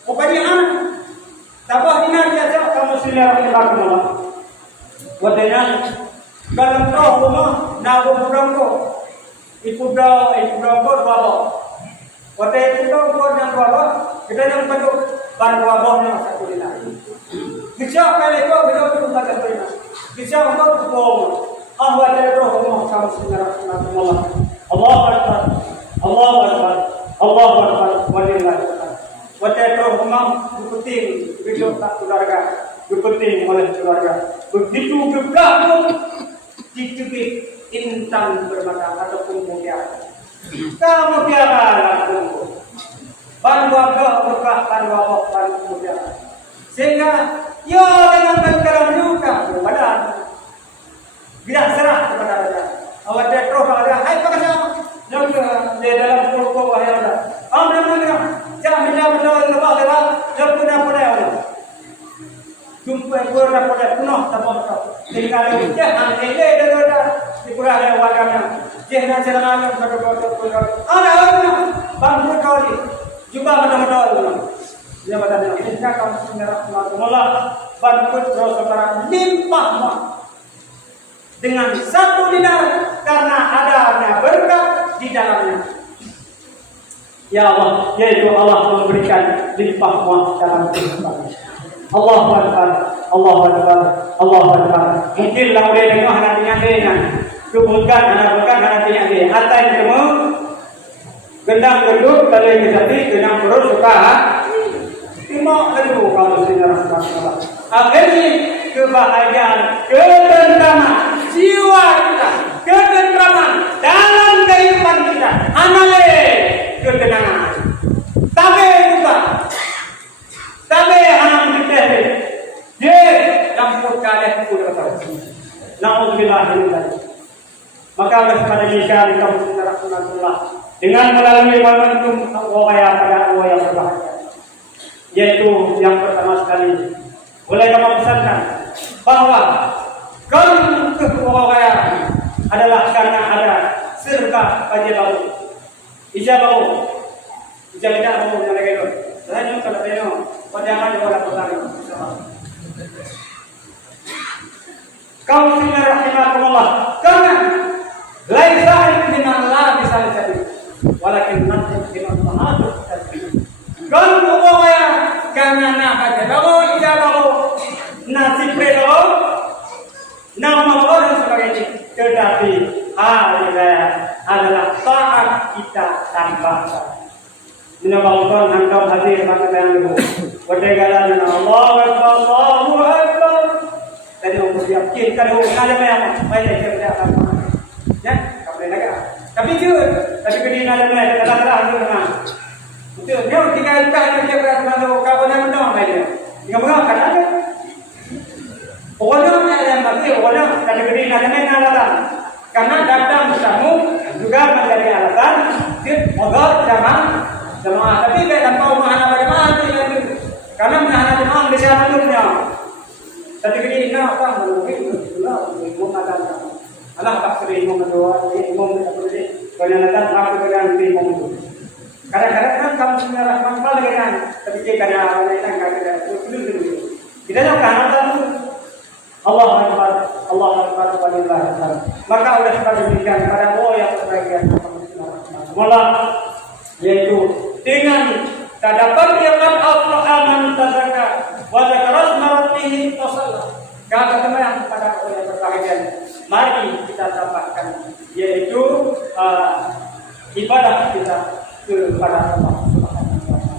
pokoknya tabah dinar biasa kamu sendiri rahimahullah. Wadana dalam roh rumah nabu berangko itu dah bawah. Wadai itu yang bawah kita yang penduk ban bawahnya satu dinar. Bisa kali itu betul tak benar. Bisa untuk bohong. Wadai roh rumah kamu sendiri rahimahullah. Allahu Akbar. Allahu Akbar. Allahu Akbar. Walillahil hamd. Wadai roh rumah penting hidup tak keluarga. Penting oleh keluarga. Begitu bergabung dicubit intan bermata ataupun mutiara. Kamu tiara tunggu. Banwa berkah banwa mutiara. Sehingga ya dengan berkeran juga kepada tidak serah kepada raja. Awak dia terus ada. Hai pakasa. Jangan di dalam pokok wahai raja. Ambil mana? Jangan lepas. Jangan pernah. Jumpa pernah penuh tabah. Tinggal dia angkele dah dikurang ada wadahnya. Jehna jalan berdoa. Ana bangku kali. Jumpa betul. Dia berkata, "Jika kamu sendiri rahmatullah, bangku terus sekarang limpah dengan 1 dinar karena adanya berkat di dalamnya." Ya Allah, yaitu Allah memberikan limpah dalam kehidupan. Allahu Akbar, Allahu Akbar, Allahu Akbar. Mungkin lah boleh dengar hatinya dia. Bukan hatinya dia. Hatta itu gendang gendut kalau yang jadi gendang perut suka. Timo lalu kalau sendiri rahmatullah. Akhirnya kebahagiaan, ketentraman jiwa kita, ketentraman dalam kehidupan kita. Amale ketenangan. Tapi bukan. Tapi anak kita dia lampur kalian pun dapat. Nauzubillah min dzalik. Maka oleh kepada Indonesia kaum rahmatullah dengan melalui momentum waya pada yang berbahagia, yaitu yang pertama sekali boleh kami pesankan bahwa kewaya adalah karena ada serta baru ijabah baru yang lagi itu. Saya kalau tengok panjangan juga pertanyaan. Kaum rahimahullah karena laisa ilminan la bisa jadi walakin nasib dengan tahadud tasbih. Kalau waya karena nak baca ijabah nasib bedo nama orang sebagainya, tetapi hal adalah taat kita tanpa syarat. Menyebabkan hantam hadir maka yang dulu. Berdegala dengan Allahu Akbar. Tadi orang bersiap kalau ada yang banyak kerja apa? Ya, kamu lagi. Tapi kedina ada mana? Kata-kata itu mana? Betul. Dia tinggal kerja berapa kawan yang mana aja. Tinggal berapa kan ada? Orang yang mati, orang kata kedina ada mana alasan? Karena datang bertamu juga menjadi alasan. Agar jamaah tapi tidak tahu mana bagaimana itu karena mana jemaah di sana dulunya tapi ini apa melalui ilmu mengatakan Allah tak sering mendoa ilmu seperti penanatan aku dengan ilmu kadang-kadang kan kamu sebenarnya rahmat lagi kan tapi kadang orang yang kadang dulu kita yang kanatan Allah Akbar walillahil hamd. Maka oleh sebab demikian pada yang terbaik Allah yaitu dengan terdapat yang Allah aman tazaka wa zakara rabbih tasalla. Kata yang pada yang berbahagia. Mari kita tambahkan yaitu ibadah kita kepada Allah Subhanahu wa taala.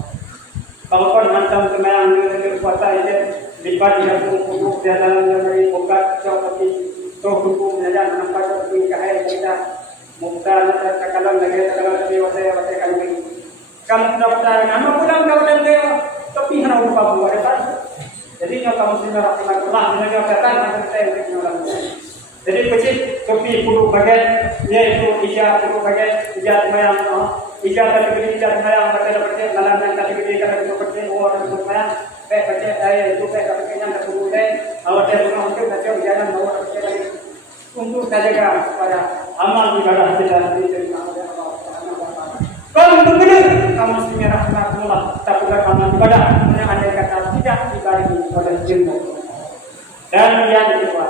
Bahkan macam kemayang dengan kuasa itu lipat yang untuk dalam dari buka seperti hukum dan nampak seperti kahaya kita muka terkalam lagi terkalam di wasai kami. Kamu dapat nama pulang kawan dia tapi hanya berupa buah depan. Jadi kalau kamu sudah rahmatullah menjaga kesehatan kita yang mengulang. Jadi kecil kopi puluh bagian yaitu puluh bagian mayang mayang pada dalam kategori kita seperti orang mayang baca saya itu baca yang terpuluh awak dia untuk baca jangan bawa lagi untuk jaga pada amal ibadah kita diterima oleh Allah Subhanahu wa taala. Kalau begitu kamu punya rahmatullah waspada andai kata tidak dibarengi oleh ilmu. Dan yang kedua,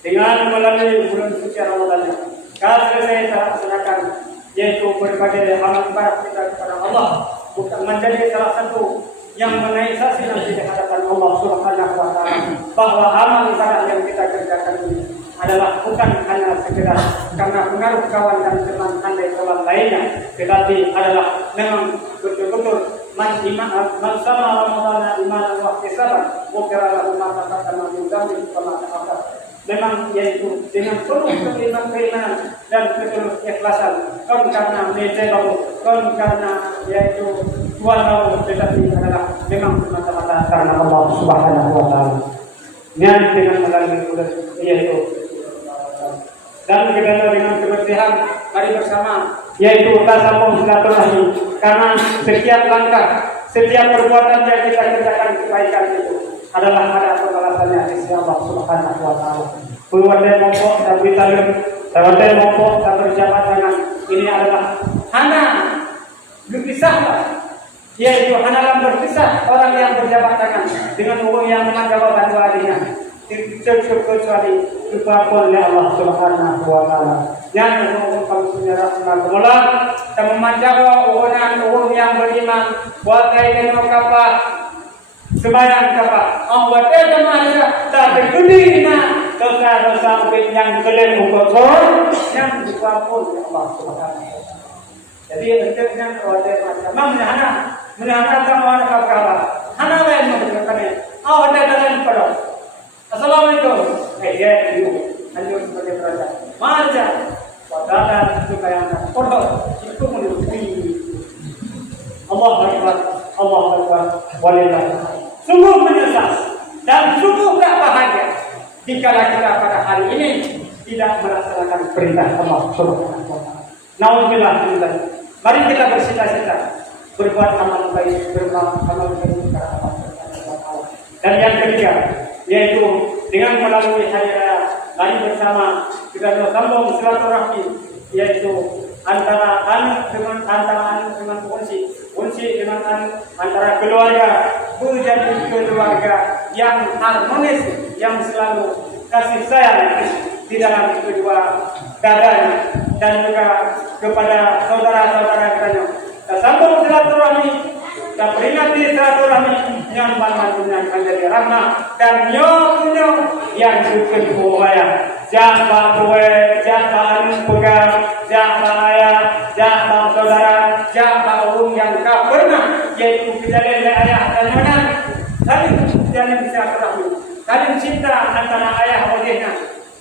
dengan melalui bulan suci Ramadan, kalau selesai terlaksanakan, yaitu berbagai amal ibadah kita kepada Allah, bukan menjadi salah satu yang menaikkan nanti di hadapan Allah Subhanahu wa taala, bahwa amal ibadah yang kita kerjakan ini adalah bukan hanya sekedar karena pengaruh kawan dan teman andai kawan lainnya, tetapi adalah memang betul-betul man sama Ramadan imanan wa ihtisaban mukira lahu ma taqaddama min dhanbi wa ma ta'akhkhar. Memang yaitu dengan penuh keimanan dan penuh ikhlasan, bukan karena mencari, bukan karena yaitu Tuhan tahu, tetapi adalah memang semata-mata karena Allah Subhanahu wa taala. Dengan melalui bulan yaitu dan kita dengan kebersihan, mari bersama yaitu tasawuf silaturahmi, karena setiap langkah, setiap perbuatan yang kita kerjakan kebaikan itu adalah ada pembalasannya di sisi Allah Subhanahu wa taala. Perbuatan mopok dan beritalim, perbuatan mopok dan berjabat tangan ini adalah hanya berpisah, yaitu hanya berpisah orang yang berjabat tangan dengan orang yang menjawab dua adanya. Kecuali dipapun oleh Allah Subhanahu wa taala. Yang kamu senyara semula dan memanjawa orang yang beriman buat kaitan kapal sembahyang kapal. Allah Taala tak berguna dosa-dosa yang kalian kotor yang dipapun oleh Allah Subhanahu wa taala. Jadi dengan macam menahana kamu ada kapal. Hana yang memberikan awak dalam pada. Assalamualaikum. Ya, anjur sebagai peraja. Manja. Wadana itu kayak kotor. Itu menutupi. Allah Akbar. Allah Akbar. Walillah. Sungguh menyesal dan sungguh tak bahagia jika kita pada hari ini tidak melaksanakan perintah Allah Subhanahu wa taala. Nauzubillah. Mari kita bersita-cita berbuat amal baik, berbuat amal baik kepada Allah Subhanahu wa taala. Dan yang ketiga, yaitu dengan melalui hari raya, mari bersama kita sambung silaturahmi, yaitu antara anak dengan unsi dengan antara keluarga, menjadi keluarga yang harmonis, yang selalu kasih sayang di dalam kedua dadanya dan juga kepada saudara-saudara kita. Kita sambung silaturahmi, kita peringati silaturahmi yang manfaatnya menjadi rahmah dan nyonya yang suka buaya. Siapa gue, siapa anu pegang, siapa ayah, siapa saudara, siapa orang yang tak pernah yaitu kejadian ayah dan mana saling jalan silaturahmi, saling cinta antara ayah dan ibunya.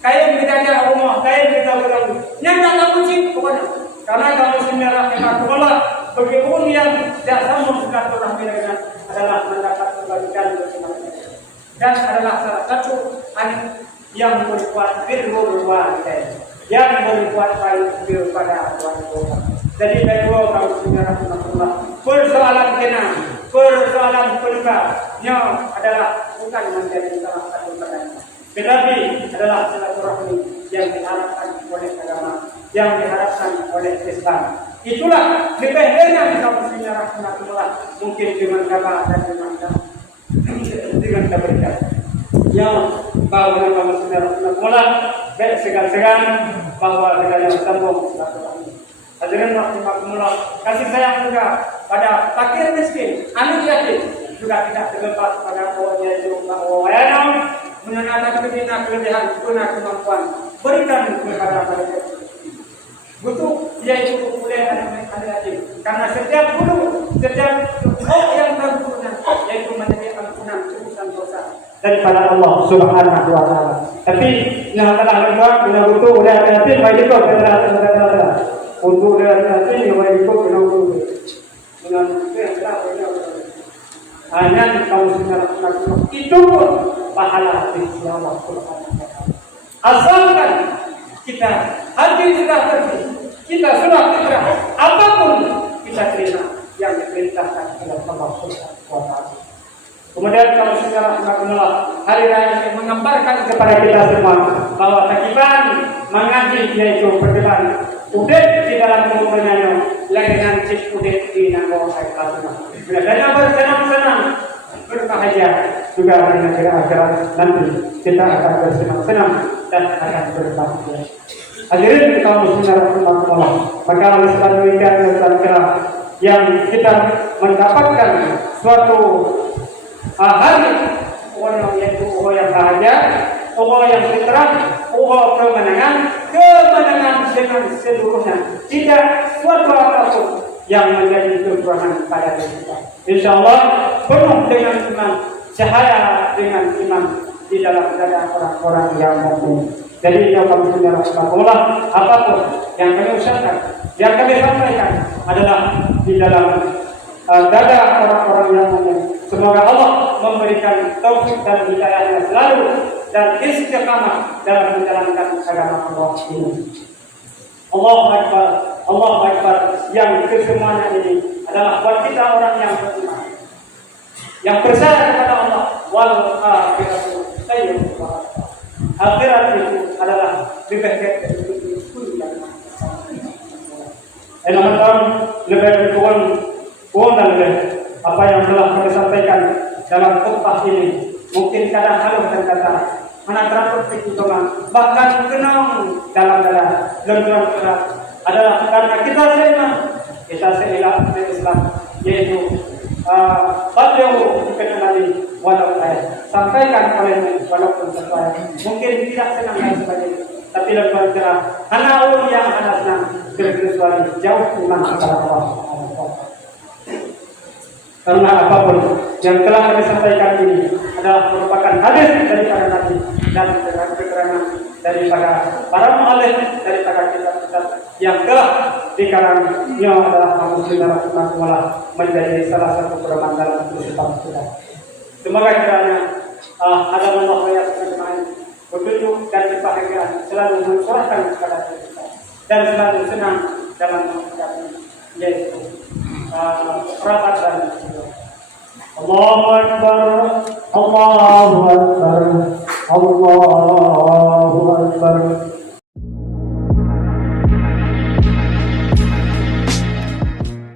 Kayak kita jaga rumah, kayak kita berlalu. Nyata kamu cinta kepada, karena kamu sebenarnya Allah bagi orang yang tidak sambung silaturahmi dengan adalah mendapat kebaikan bersama dan adalah salah satu yang berbuat birrul walidain, yang berbuat baik kepada orang tua. Jadi kedua kaum muslimin rahimahullah, persoalan kena, persoalan pelukanya adalah bukan menjadi salah satu perkara, tetapi adalah silaturahmi yang diharapkan oleh agama, yang diharapkan oleh Islam. Itulah lebih banyak kaum muslimin rahimahullah mungkin dengan kata dan dengan kebaikan. Yang bahwa kaum muslimin rahimahullah segan-segan bahwa kita yang sambung silaturahmi. Hadirin rahimahullah, kasih sayang juga pada fakir miskin, anak yatim juga tidak terlepas pada bawahnya itu bahwa wayang mengenal kelebihan guna kemampuan berikan kepada mereka. Butuh yaitu boleh ada yatim karena setiap bulu, setiap yang berguna yaitu menjadi ampunan urusan dosa daripada Allah Subhanahu wa taala. Tapi yang telah lengkap bila butuh boleh ada yatim baik itu ada untuk dia yatim yang baik itu dengan hanya kalau secara langsung itu pun pahala di sisi Allah Subhanahu wa taala. Asalkan kita hati sudah bersih, kita sudah ikhlas, apapun kita terima yang diperintahkan oleh Allah Subhanahu wa taala. Kemudian kalau secara langsung hari raya ini mengembarkan kepada kita semua bahwa kewajiban mengaji yaitu berdebat udah di dalam kumpulannya lagi nanti udah di nanggung saya kalau bila bersenang-senang bahagia juga dengan akhirat nanti kita akan bersenang-senang dan akan berbahagia. Hadirin kaum muslimin rahimakumullah, maka oleh sebab demikian yang kita mendapatkan suatu hari yaitu yang bahagia, yang terang, kemenangan dengan seluruhnya, tidak suatu apapun yang menjadi kekurangan pada diri kita. Insyaallah penuh dengan iman, cahaya dengan iman di dalam dada orang-orang yang mukmin. Jadi ya kaum muslimin rahimakumullah, apapun yang kami ucapkan, yang kami sampaikan adalah di dalam dada orang-orang yang mukmin. Semoga Allah memberikan taufik dan hidayahnya selalu dan istiqamah dalam menjalankan agama Allah ini. Allahu Akbar, Allahu Akbar. Yang kesemuanya ini adalah buat kita orang yang beriman, yang percaya kepada Allah. Wal akhiratu khairun wa abqa. Akhirat itu adalah lebih baik dari dunia. Nomor tahun lebih kurang dan lebih apa yang telah kami sampaikan dalam khutbah ini mungkin kadang halus dan kata mana teraput itu bahkan kenal dalam dada gangguan berat adalah karena kita seiman Islam, yaitu beliau dikenali walau saya sampaikan oleh walaupun sesuai mungkin tidak senang dan sebagainya, tapi lebih cerah karena Allah yang ada senang kecuali jauh iman kepada Allah. Karena apapun yang telah kami sampaikan ini adalah merupakan hadis daripada Nabi dan keterangan daripada para mu'alif daripada kitab-kitab yang telah dikarangnya adalah Muslim rahimahullah menjadi salah satu pedoman dalam kehidupan kita. Semoga kiranya ada Allah yang semakin petunjuk dan kebahagiaan selalu mencerahkan kepada kita dan selalu senang dalam menghadapi yaitu rapat dan Allahu Akbar, Allahu Akbar, Allahu Akbar.